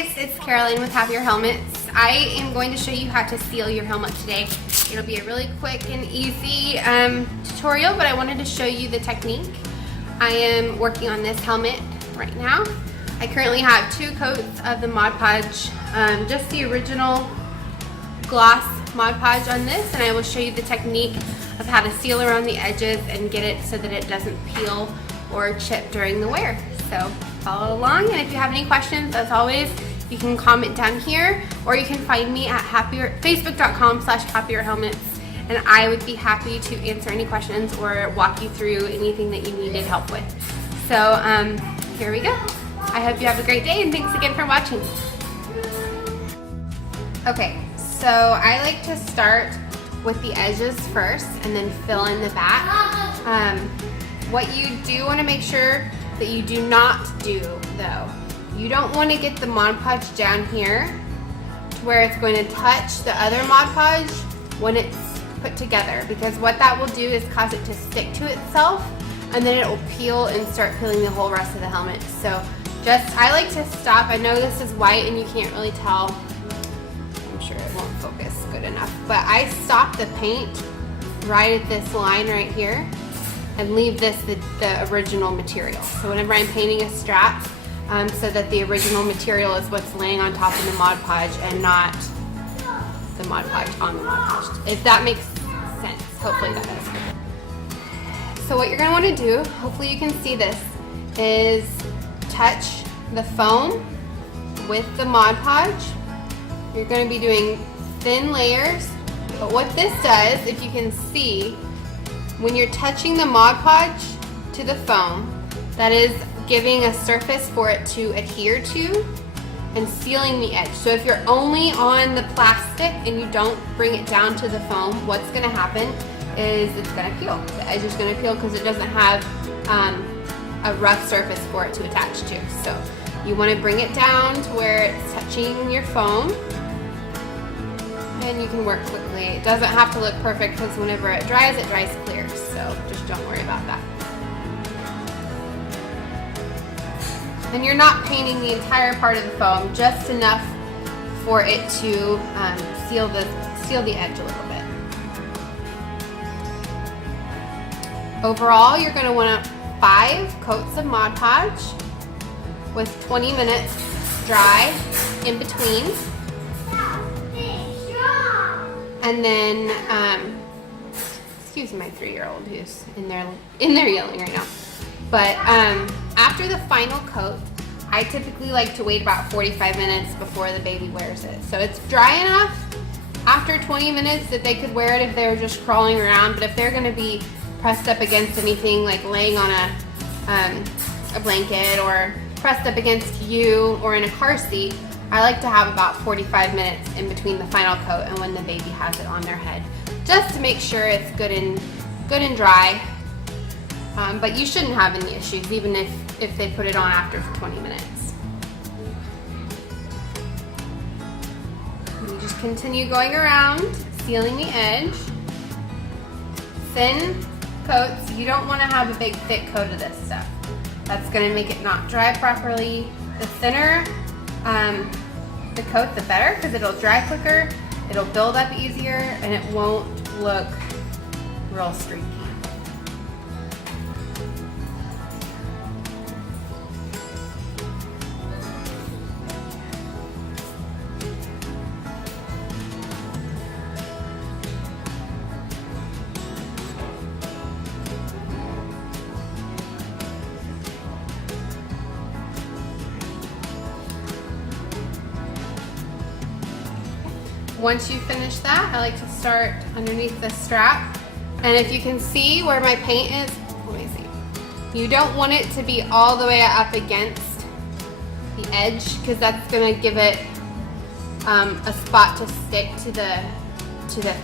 guys, it's Caroline with Happier Helmets. I am going to show you how to seal your helmet today. It'll be a really quick and easy tutorial, but I wanted to show you the technique. I am working on this helmet right now. I currently have 2 coats of the Mod Podge, just the original gloss Mod Podge on this, and I will show you the technique of how to seal around the edges and get it so that it doesn't peel or chip during the wear. So follow along, and if you have any questions, as always, you can comment down here, or you can find me at facebook.com/happierhelmets, and I would be happy to answer any questions or walk you through anything that you needed help with. So here we go. I hope you have a great day, and thanks again for watching. Okay, so I like to start with the edges first and then fill in the back. What you do want to make sure that you do not do, though, you don't want to get the Mod Podge down here to where it's going to touch the other Mod Podge when it's put together, because what that will do is cause it to stick to itself, and then it will peel and start peeling the whole rest of the helmet. So I like to stop. I know this is white and you can't really tell. I'm sure it won't focus good enough, but I stop the paint right at this line right here and leave this the original material. So whenever I'm painting a strap, so that the original material is what's laying on top of the Mod Podge and not the Mod Podge on the Mod Podge. If that makes sense, hopefully that does. So what you're gonna wanna do, hopefully you can see this, is touch the foam with the Mod Podge. You're gonna be doing thin layers, but what this does, if you can see, when you're touching the Mod Podge to the foam, that is giving a surface for it to adhere to and sealing the edge. So if you're only on the plastic and you don't bring it down to the foam, what's gonna happen is it's gonna peel. The edge is gonna peel because it doesn't have a rough surface for it to attach to. So you wanna bring it down to where it's touching your foam, and you can work quickly. It doesn't have to look perfect because whenever it dries clear, so just don't worry about that. And you're not painting the entire part of the foam, just enough for it to seal the edge a little bit. Overall, you're going to want 5 coats of Mod Podge with 20 minutes dry in between. And then, excuse my 3-year-old who's in there yelling right now. But after the final coat, I typically like to wait about 45 minutes before the baby wears it. So it's dry enough after 20 minutes that they could wear it if they were just crawling around. But if they're going to be pressed up against anything, like laying on a blanket or pressed up against you or in a car seat, I like to have about 45 minutes in between the final coat and when the baby has it on their head, just to make sure it's good and dry. But you shouldn't have any issues, even if they put it on after 20 minutes. You just continue going around, sealing the edge. Thin coats. You don't want to have a big, thick coat of this stuff. That's going to make it not dry properly. The thinner the coat, the better, because it'll dry quicker, it'll build up easier, and it won't look real streaky. Once you finish that, I like to start underneath the strap. And if you can see where my paint is, let me see. You don't want it to be all the way up against the edge, because that's going to give it a spot to stick to the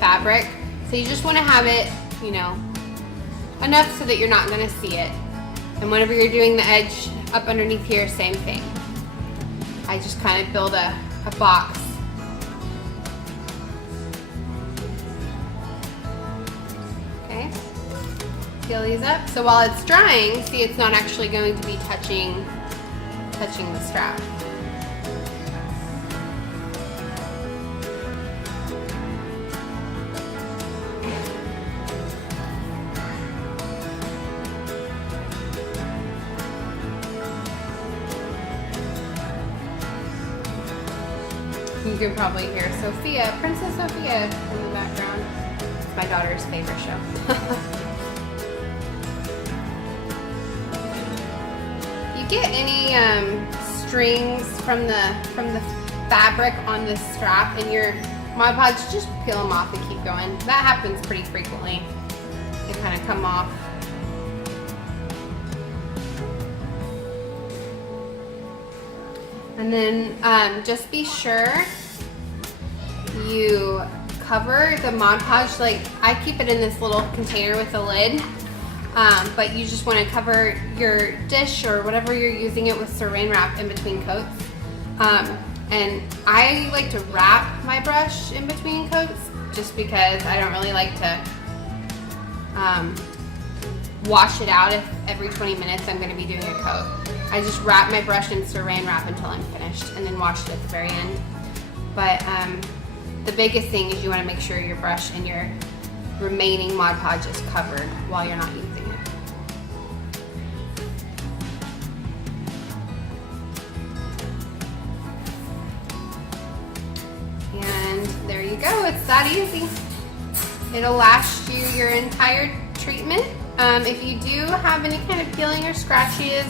fabric. So you just want to have it, you know, enough so that you're not going to see it. And whenever you're doing the edge up underneath here, same thing. I just kind of build a box. Peel these up. So while it's drying, see, it's not actually going to be touching the strap. You can probably hear Sophia, Princess Sophia in the background. It's my daughter's favorite show. If you get any strings from the fabric on the strap in your Mod Podge, just peel them off and keep going. That happens pretty frequently. They kind of come off. And then just be sure you cover the Mod Podge. Like, I keep it in this little container with a lid, but you just want to cover your dish or whatever you're using it with Saran wrap in between coats. And I like to wrap my brush in between coats just because I don't really like to wash it out if every 20 minutes I'm going to be doing a coat. I just wrap my brush in Saran wrap until I'm finished and then wash it at the very end. But the biggest thing is you want to make sure your brush and your remaining Mod Podge is covered while you're not using it. And there you go, it's that easy. It'll last you your entire treatment. If you do have any kind of peeling or scratches,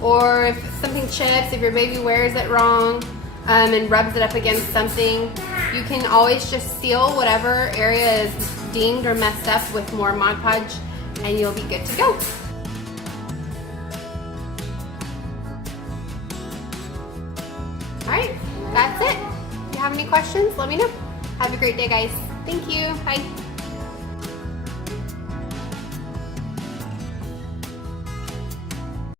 or if something chips, if your baby wears it wrong and rubs it up against something, you can always just seal whatever area is dinged or messed up with more Mod Podge and you'll be good to go. Alright, that's it. If you have any questions, let me know. Have a great day, guys. Thank you. Bye.